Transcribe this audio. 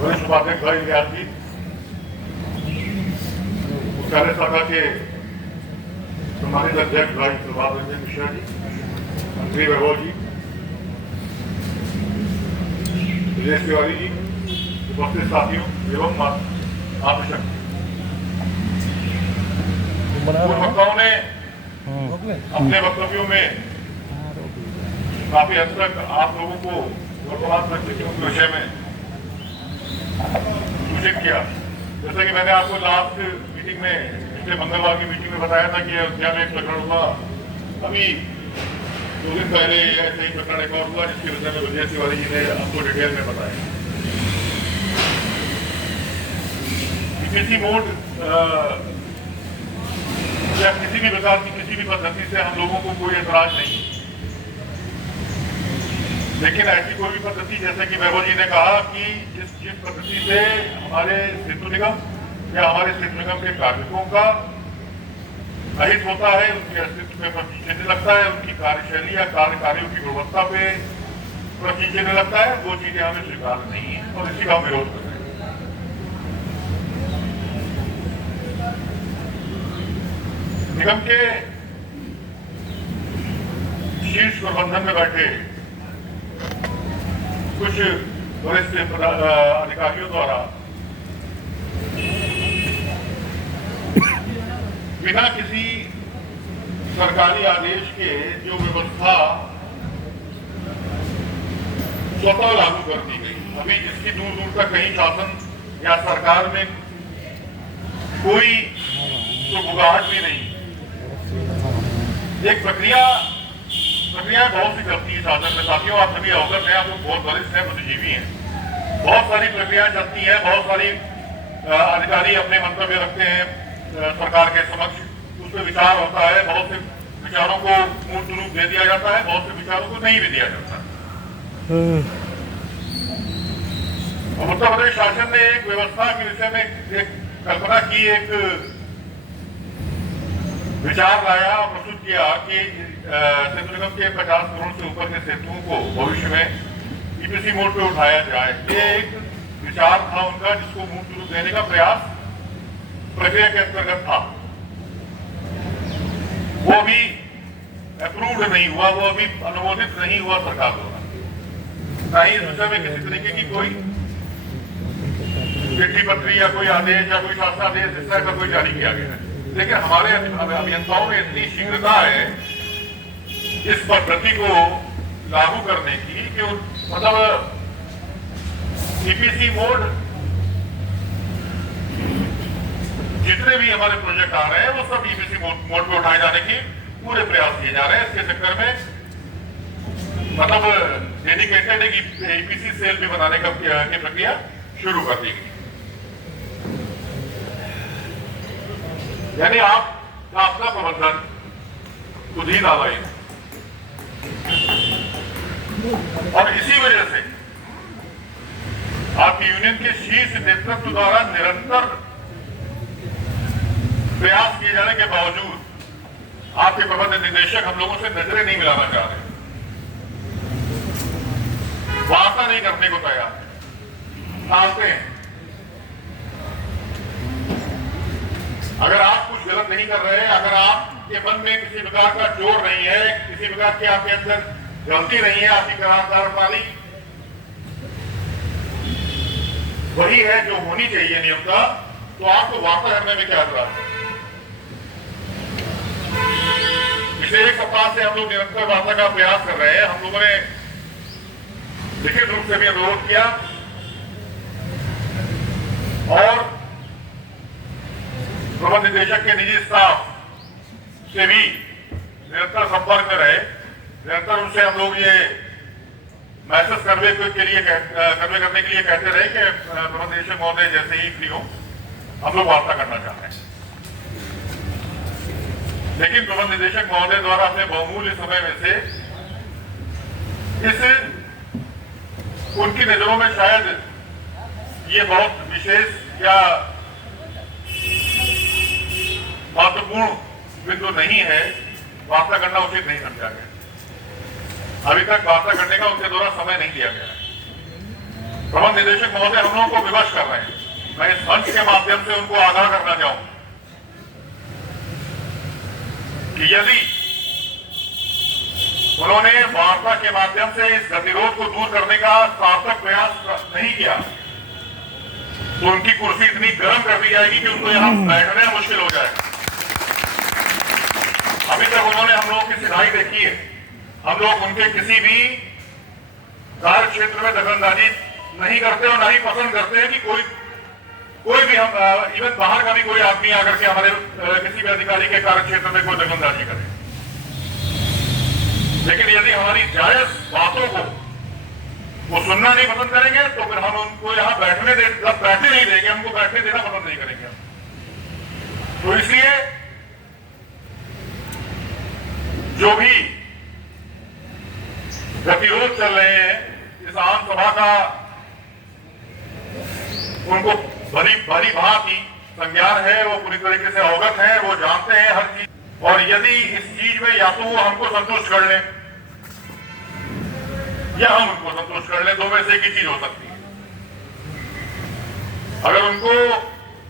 वरिष्ठ उपाध्यक्ष भाई व्यास जी, मुख्यालय शाखा के सम्मानित अध्यक्ष भाई प्रभात रंजन मिश्रा जी, मंत्री वैभव जी, विजय तिवारी जी, उपस्थित साथियों एवं मातृशक्ति। वक्ताओं ने अपने वक्तव्यों में काफी हद तक आप लोगों को वर्तमान परिस्थितियों के विषय में सूचित किया। जैसा कि मैंने आपको लास्ट मीटिंग में, पिछले मंगलवार की मीटिंग में बताया था कि अयोध्या में एक प्रकरण हुआ, अभी 2 दिन पहले ऐसे ही प्रकरण एक और हुआ जिसके विषय में विजय तिवारी जी ने आपको डिटेल में बताया। किसी मोड या किसी भी प्रकार की किसी भी पद्धति से हम लोगों को कोई ऐतराज नहीं, लेकिन ऐसी कोई भी पद्धति, जैसे कि वैभव जी ने कहा कि जिस पद्धति से हमारे सेतु निगम या हमारे सेतु निगम के कार्मिकों का अहित होता है, उनके अस्तित्व पे प्रश्न लगता है, उनकी कार्यशैली या कार्यों की गुणवत्ता पे प्रश्न लगता है, वो चीजें हमें स्वीकार नहीं है और इसी का हम विरोध कर रहे हैं। निगम के शीर्ष प्रबंधन में बैठे कुछ वरिष्ठ अधिकारियों द्वारा बिना किसी सरकारी आदेश के जो व्यवस्था स्वतः लागू कर दी गई, अभी जिसकी दूर दूर तक कहीं शासन या सरकार में कोई तो बुगाहट भी नहीं। एक प्रक्रिया बहुत सी चलती है शासन में, साथियों आप सभी अवगत हैं, आप लोग बहुत वरिष्ठ हैं, बुद्धिजीवी हैं। बहुत सारी प्रक्रियाएं चलती हैं, बहुत सारी अधिकारी अपने मंतव्य रखते हैं सरकार के समक्ष, उस पर विचार होता है, बहुत से विचारों को मूर्त रूप दे दिया जाता है, बहुत से विचारों को नहीं भी दिया जाता है। उत्तर प्रदेश शासन ने एक व्यवस्था के विषय में एक कल्पना की, एक विचार लाया और प्रस्तुत किया कि सेतु निगम के 50 करोड़ से ऊपर के सेतुओं को भविष्य में ईपीसी मोड पे उठाया जाए। ये एक विचार था उनका, जिसको मूर्त रूप देने का प्रयास प्रक्रिया के अंतर्गत था। वो अभी अप्रूव्ड नहीं हुआ, वो अभी अनुमोदित नहीं हुआ सरकार द्वारा, ना ही इस विषय में किसी तरीके की कोई चिट्ठी पत्री या कोई आदेश या कोई शासनादेश इस तरह का कोई जारी किया गया है। लेकिन हमारे अभियंताओं में इतनी शीघ्रता है इस पद्धति को लागू करने की कि मतलब ईपीसी मोड, जितने भी हमारे प्रोजेक्ट आ रहे हैं वो सब ईपीसी मोड पे उठाए जाने के पूरे प्रयास किए जा रहे हैं। इसके चक्कर में मतलब डेडिकेटेड ईपीसी सेल भी बनाने की प्रक्रिया शुरू कर दी गई। यानी आपका अपना प्रबंधन खुद ही नालायक, और इसी वजह से आपकी यूनियन के शीर्ष नेतृत्व द्वारा निरंतर प्रयास किए जाने के बावजूद आपके प्रबंध निदेशक हम लोगों से नजरें नहीं मिलाना चाह रहे, वार्ता नहीं करने को तैयार, टालते हैं। अगर आप कुछ गलत नहीं कर रहे हैं, अगर आपके मन में किसी प्रकार का जोर नहीं है, किसी प्रकार की आपके अंदर गलती नहीं है, आपकी कार्यप्रणाली वही है जो होनी चाहिए नियम का, तो आपको वार्ता करने में क्या एतराज है? पिछले 1 सप्ताह से हम लोग निरंतर वार्ता का प्रयास कर रहे हैं। हम लोगों ने लिखित रूप से भी अनुरोध किया और प्रबंध निदेशक के निजी स्टाफ से भी निरंतर संपर्क में रहे। निरंतर उनसे हम लोग ये मैसेज करने के लिए कहते रहे कि प्रबंध निदेशक महोदय जैसे ही फ्री हो हम लोग वार्ता करना चाहते हैं। लेकिन प्रबंध निदेशक महोदय द्वारा अपने बहुमूल्य समय में से उनकी नजरों में शायद ये बहुत विशेष या महत्वपूर्ण बिंदु नहीं है, वार्ता करना उचित नहीं समझा गया। अभी तक वार्ता करने का उनके द्वारा समय नहीं दिया गया है। प्रबंध निदेशक महोदय हम लोगों को विवश कर रहे हैं। मैं इस मंच के माध्यम से उनको आगाह करना चाहूंगा कि यदि उन्होंने वार्ता के माध्यम से इस गतिरोध को दूर करने का सार्थक प्रयास नहीं किया तो उनकी कुर्सी इतनी गर्म कर दी जाएगी कि उनको यहां बैठना मुश्किल हो जाएगा। अभी तक उन्होंने हम लोगों की सिधाई देखी है। हम लोग उनके किसी भी कार्य क्षेत्र में दखलंदाजी नहीं करते और नहीं पसंद करते हैं कि कोई भी हम इवन बाहर का भी कोई आदमी आकर के हमारे किसी भी अधिकारी के कार्य क्षेत्र में कोई दखलंदाजी करे। लेकिन यदि हमारी जायज बातों को वो सुनना नहीं पसंद करेंगे तो फिर हम उनको यहां बैठने नहीं देंगे, हमको बैठने देना पसंद नहीं करेंगे। तो इसलिए जो भी गतिरोध चल रहे हैं इस आम सभा का उनको भली भांति संज्ञान है, वो पूरी तरीके से अवगत है, वो जानते हैं हर चीज। और यदि इस चीज में या तो वो हमको संतुष्ट कर लें या हम उनको संतुष्ट कर लें, दो में से एक ही चीज हो सकती है। अगर उनको